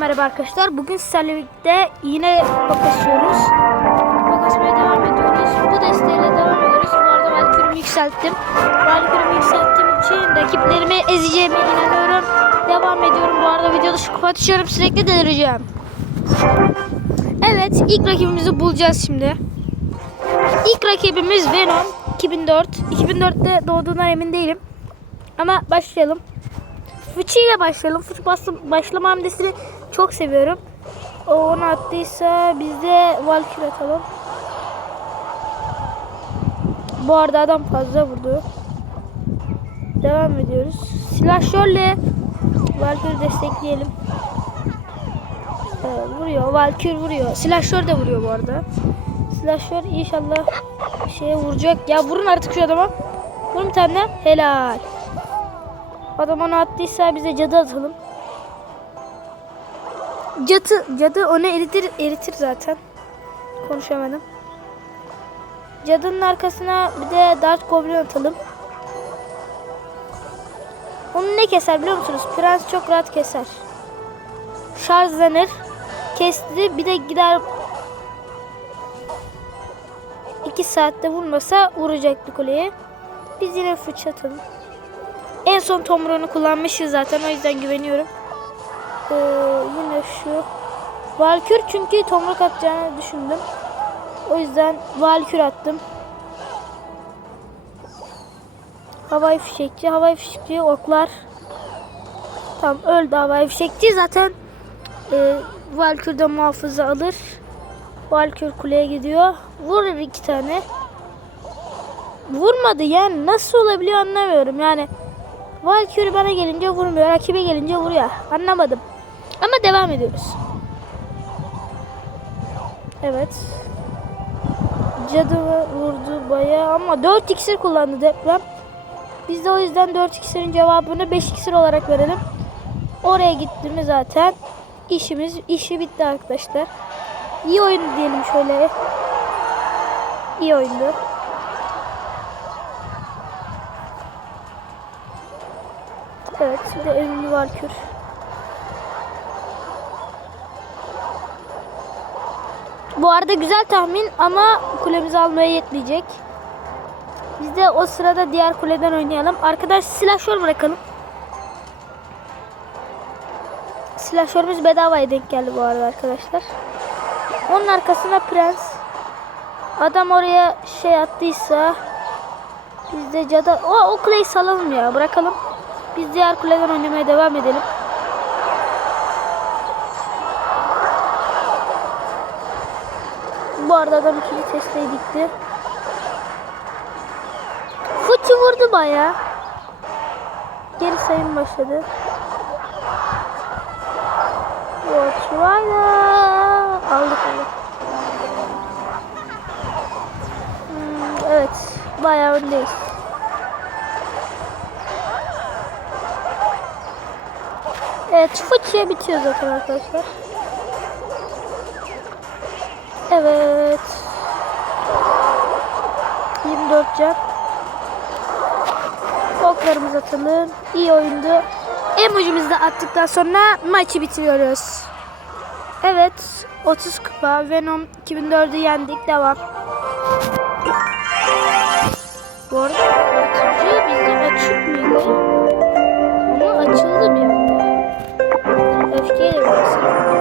Merhaba arkadaşlar. Bugün sizlerle birlikte yine bakasıyoruz. Bakasmaya devam ediyoruz. Bu desteğiyle devam ediyoruz. Bu arada Valkürümü yükselttim. Valkürümü yükselttiğim için rakiplerimi ezeceğime inanıyorum. Devam ediyorum. Bu arada videoda şu kupa atıyorum. Sürekli delireceğim. Evet. ilk rakibimizi bulacağız şimdi. İlk rakibimiz Venom 2004. 2004'te doğduğundan emin değilim. Ama başlayalım. Fıçı ile başlayalım. Fıçı bas- başlama hamlesini çok seviyorum. O onu attıysa biz de Valkyrie atalım. Bu arada adam fazla vurdu. Devam ediyoruz. Silahşörle Valkyrie destekleyelim. Ee, vuruyor. Valkyrie vuruyor. Silahşör de vuruyor bu arada. Silahşör inşallah şeye vuracak. Ya vurun artık şu adama. Vurun bir tane. Helal. Adam onu attıysa bize cadı atalım. Cadı, cadı onu eritir, eritir zaten. Konuşamadım. Cadının arkasına bir de Dart Goblin atalım. Onu ne keser biliyor musunuz? Prens çok rahat keser. Şarjlanır. Kesti. Bir de gider 2 saatte vurmasa vuracaktı kuleye. Biz yine fıçı atalım. En son Tomron'u kullanmışız zaten o yüzden güveniyorum. Ee, yine şu Valkür çünkü Tomrok atacağını düşündüm. O yüzden Valkür attım. Havai fişekçi, havai fişekçi, oklar. Tamam öldü havai fişekçi zaten e, Valkür de muhafızı alır. Valkür kuleye gidiyor. Vurur iki tane. Vurmadı yani nasıl olabiliyor anlamıyorum yani. Valkyrie bana gelince vurmuyor. Rakibe gelince vuruyor. Anlamadım. Ama devam ediyoruz. Evet. Cadı vurdu bayağı ama 4 iksir kullandı deprem. Biz de o yüzden 4 iksirin cevabını 5 iksir olarak verelim. Oraya gitti mi zaten işimiz işi bitti arkadaşlar. İyi oyun diyelim şöyle. İyi oyundu. Evet, de evimli Valkür. Bu arada güzel tahmin ama kulemizi almaya yetmeyecek. Biz de o sırada diğer kuleden oynayalım. Arkadaş silahşör bırakalım. Silahşörümüz bedavaya denk geldi bu arada arkadaşlar. Onun arkasına prens. Adam oraya şey attıysa biz de cadı... O, o kuleyi salalım ya bırakalım. Biz diğer kuleden oynamaya devam edelim. Bu arada adam ikinci testeyi dikti. Fıçı vurdu baya. Geri sayım başladı. Right Aldık onu. Hmm, evet. Bayağı öndeyiz. Evet fıçıya bitiyor zaten arkadaşlar. Evet. 24 can. Oklarımızı atalım. İyi oyundu. Emojimizi de attıktan sonra maçı bitiriyoruz. Evet. 30 kupa. Venom 2004'ü yendik. Devam. Bu arada açıcı bizde açık mıydı? Ama açıldı bir anda. Öfkeyle basarım.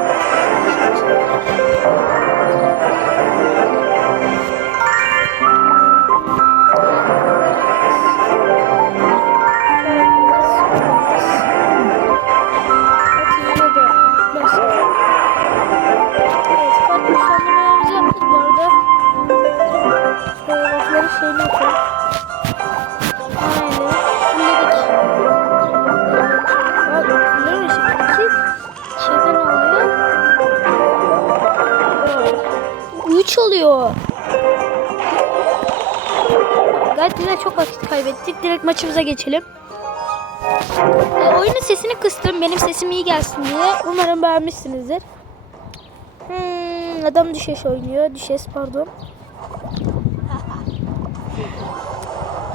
Çok vakit kaybettik. Direkt maçımıza geçelim. E, oyunun sesini kıstım. Benim sesim iyi gelsin diye. Umarım beğenmişsinizdir. Hmm, adam düşeş oynuyor. Düşes pardon.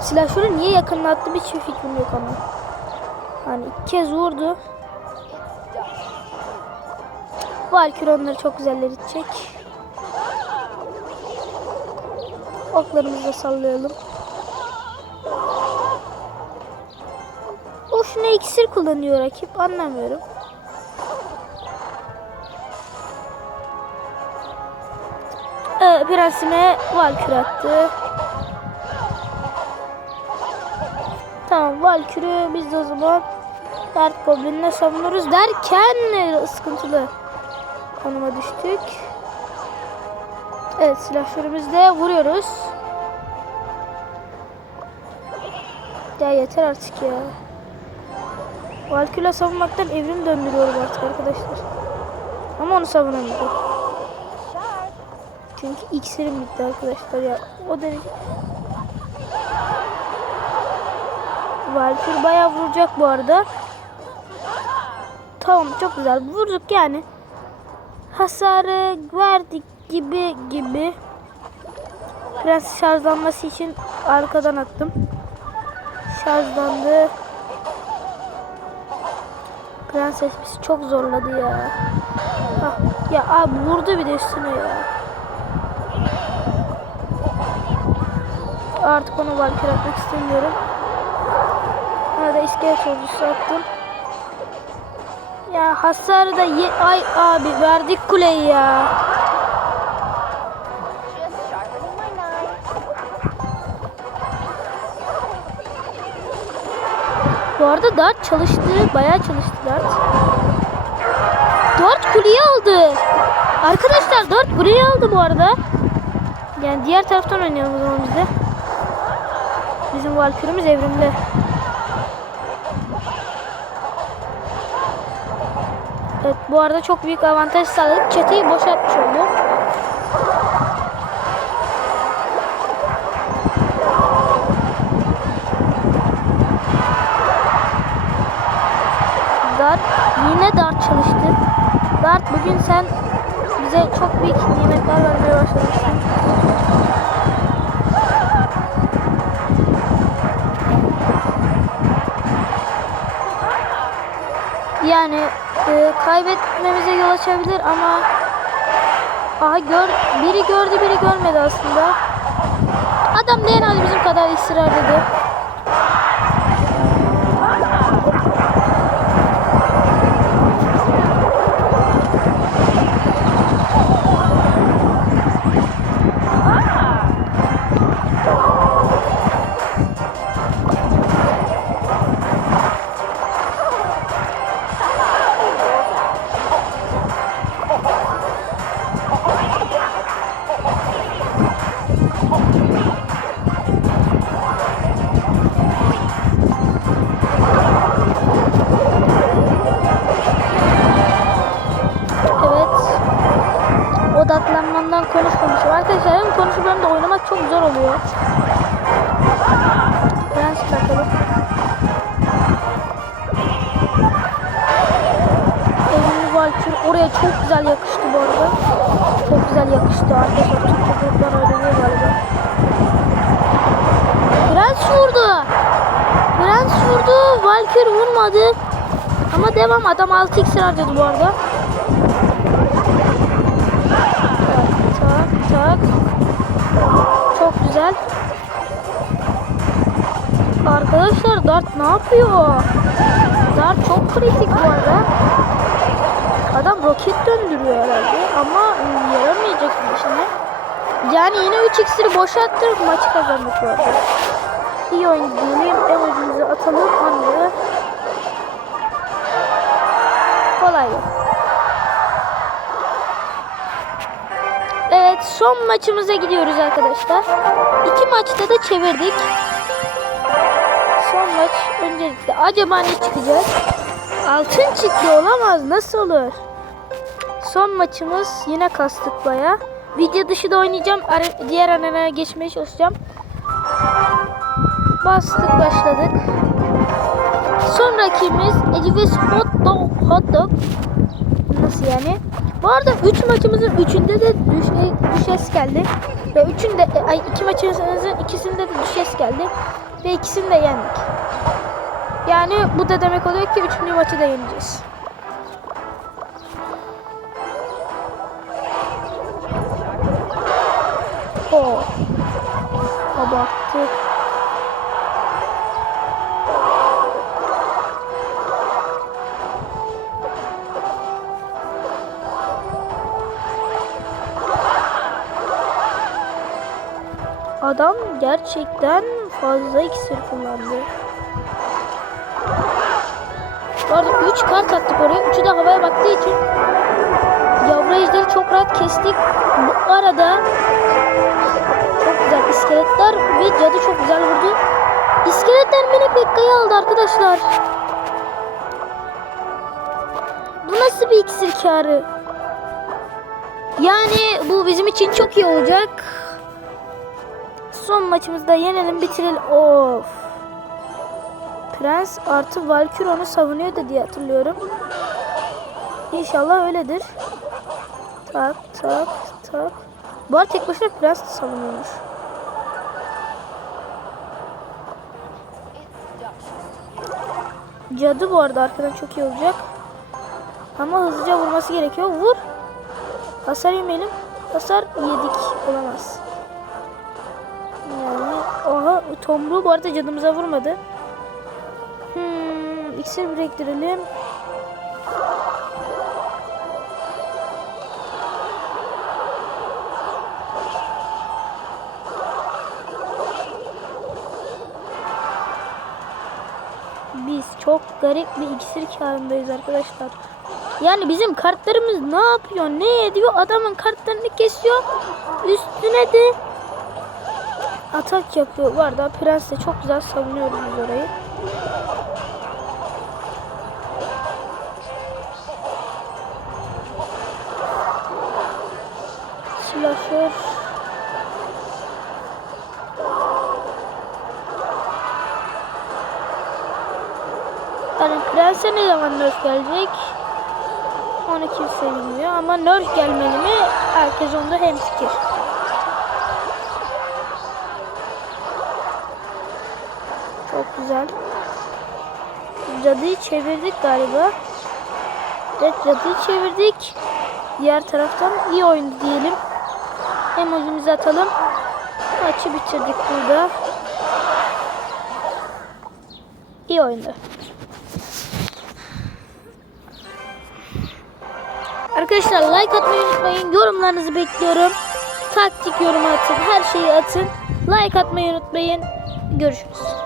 Silahşörü niye yakınlattı hiçbir fikrim yok ama. Hani iki kez vurdu. Valkyrie onları çok güzel eritecek. Oklarımızı da sallayalım. Boşuna iksir kullanıyor rakip anlamıyorum. Ee, prensime Valkyrie attı. Tamam Valkyrie biz de o zaman Dart Goblin'le savunuruz derken e, sıkıntılı konuma düştük. Evet silahlarımızla vuruyoruz. Ya yeter artık ya. Valkyrie savunmaktan evrim döndürüyorum artık arkadaşlar. Ama onu savunamadım. Çünkü iksirim bitti arkadaşlar ya. O derece. Valkyrie bayağı vuracak bu arada. Tamam çok güzel vurduk yani. Hasarı verdik gibi gibi. Prens şarjlanması için arkadan attım. Şarjlandı. Prenses bizi çok zorladı ya. Hah, ya abi vurdu bir de üstüne ya. Artık onu Valkyrie atmak istemiyorum. Arada iskelet ordusu attım. Ya hasarı da ye ay abi verdik kuleyi ya. Arada dart çalıştı. Bayağı çalıştı dart. Dart kuleyi aldı. Arkadaşlar dart kuleyi aldı bu arada. Yani diğer taraftan oynayalım o zaman biz de. Bizim Valkyrie'miz evrimli. Evet bu arada çok büyük avantaj sağladık. Çeteyi boşaltmış oldu. Dart yine dart çalıştı. Dart bugün sen bize çok büyük nimetler vermeye başlamışsın. Yani e, kaybetmemize yol açabilir ama aha gör biri gördü biri görmedi aslında. Adam ne herhalde bizim kadar ısrar dedi. Oraya çok güzel yakıştı bu arada. Çok güzel yakıştı arkadaşlar. Çok çocuklar oynanıyor galiba. Prens vurdu. Prens vurdu. Valkür vurmadı. Ama devam. Adam 6 iksir harcadı bu arada. Tak tak. Çok güzel. Arkadaşlar Dart ne yapıyor? Dart çok kritik bu arada. Adam roket döndürüyor herhalde ama yaramayacak bir işine. Yani yine 3 iksiri boşalttı maçı kazandık bu arada. İyi oyun diyelim. Emojimizi atalım. Anne. Kolay. Evet son maçımıza gidiyoruz arkadaşlar. İki maçta da çevirdik. Son maç öncelikle acaba ne çıkacak? Altın çıktı olamaz nasıl olur? Son maçımız yine kastık baya. Video dışı da oynayacağım. Are- diğer arenaya geçmeye çalışacağım. Bastık başladık. Son rakibimiz Elvis Hot Dog. Hot Dog. Nasıl yani? Bu arada 3 maçımızın 3'ünde de düş, e, düşes geldi. Ve 3'ünde e, ay 2 maçımızın ikisinde de düşes geldi. Ve ikisini de yendik. Yani bu da demek oluyor ki 3. maçı da yeneceğiz. Oo. Abarttık. Adam gerçekten fazla iksir kullandı. Arada 3 kart attık oraya. Üçü de havaya baktığı için yavru ejderi çok rahat kestik. Bu arada çok güzel iskeletler ve cadı çok güzel vurdu. İskeletler mini pekkayı aldı arkadaşlar. Bu nasıl bir iksir karı? Yani bu bizim için çok iyi olacak. Son maçımızda yenelim bitirelim. Of. Prens artı Valkür onu savunuyordu diye hatırlıyorum. İnşallah öyledir. Tak tak tak. Bu arada tek başına Prens de savunuyormuş. Cadı bu arada arkadan çok iyi olacak. Ama hızlıca vurması gerekiyor. Vur. Hasar yemeyelim. Hasar yedik. Olamaz. Yani oha tomruğu bu arada cadımıza vurmadı. Hmm, iksir biriktirelim. Biz çok garip bir iksir karındayız arkadaşlar. Yani bizim kartlarımız ne yapıyor, ne ediyor? Adamın kartlarını kesiyor. Üstüne de atak yapıyor. Bu arada Prens de çok güzel savunuyoruz orayı. Slasher. Yani Prens'e ne zaman nerf gelecek? Onu kimse bilmiyor ama nerf gelmeli mi? Herkes onda hemfikir. Çok güzel. Cadıyı çevirdik galiba. Evet cadıyı çevirdik. Diğer taraftan iyi oyundu diyelim. Emojimizi atalım. Maçı bitirdik burada. İyi oyundu. Arkadaşlar like atmayı unutmayın. Yorumlarınızı bekliyorum. Taktik yorumu atın. Her şeyi atın. Like atmayı unutmayın. Görüşürüz.